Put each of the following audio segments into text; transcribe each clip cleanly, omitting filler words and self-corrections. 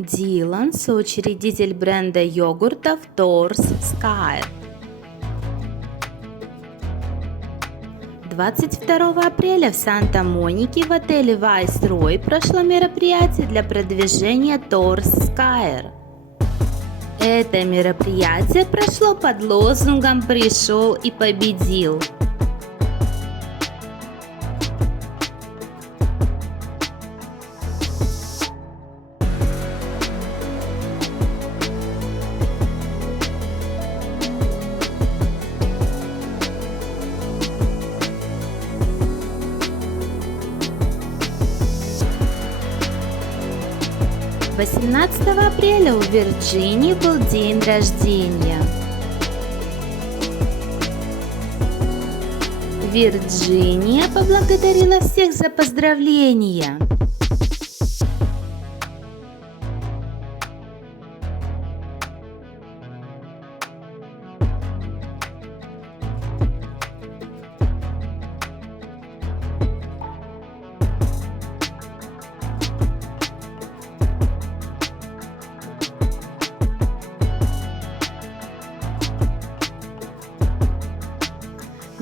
Дилан, соучредитель бренда йогуртов Tours Skyr. 22 апреля в Санта-Монике в отеле Viceroy прошло мероприятие для продвижения Tours Skyr. Это мероприятие прошло под лозунгом «Пришел и победил». – 18 апреля у Вирджинии был день рождения. Вирджиния поблагодарила всех за поздравления.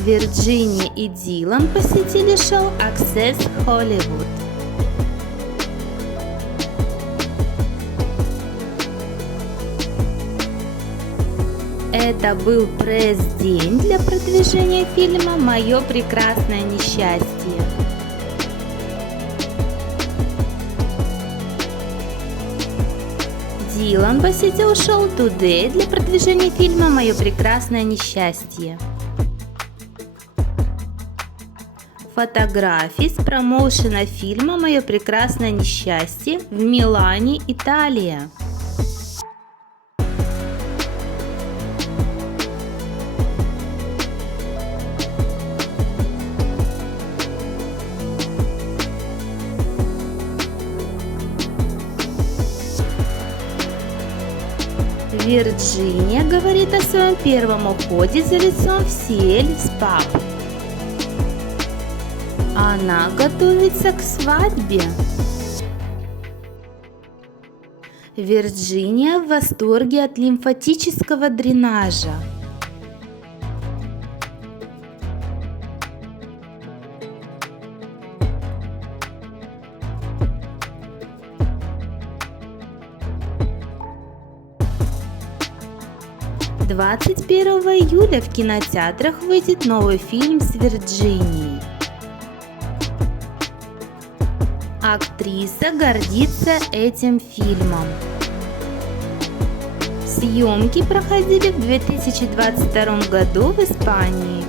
Вирджиния и Дилан посетили шоу Access Hollywood. Это был пресс-день для продвижения фильма «Мое прекрасное несчастье». Дилан посетил шоу Today для продвижения фильма «Мое прекрасное несчастье». Фотографии с промоушена фильма «Мое прекрасное несчастье» в Милане, Италия. Вирджиния говорит о своем первом уходе за лицом в Сиэльс паб. Она готовится к свадьбе. Вирджиния в восторге от лимфатического дренажа. – 21 июля в кинотеатрах выйдет новый фильм с Вирджинией. Актриса гордится этим фильмом. Съемки проходили в 2022 году в Испании.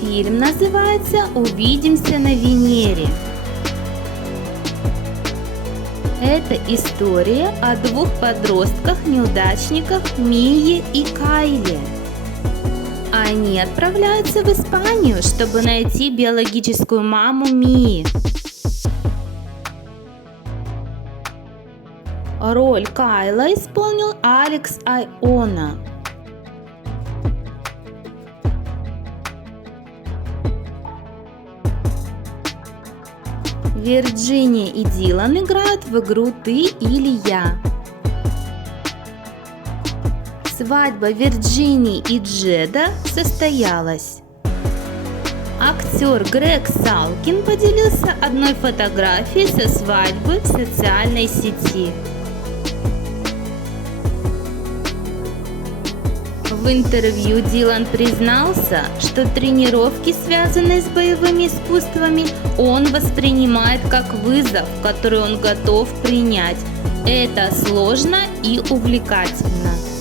Фильм называется «Увидимся на Венере». Это история о двух подростках-неудачниках Мие и Кайле. Они отправляются в Испанию, чтобы найти биологическую маму Мии. Роль Кайла исполнил Алекс Айона. Вирджиния и Дилан играют в игру «Ты или я». Свадьба Вирджинии и Джеда состоялась. Актер Грег Салкин поделился одной фотографией со свадьбы в социальной сети. В интервью Дилан признался, что тренировки, связанные с боевыми искусствами, он воспринимает как вызов, который он готов принять. Это сложно и увлекательно.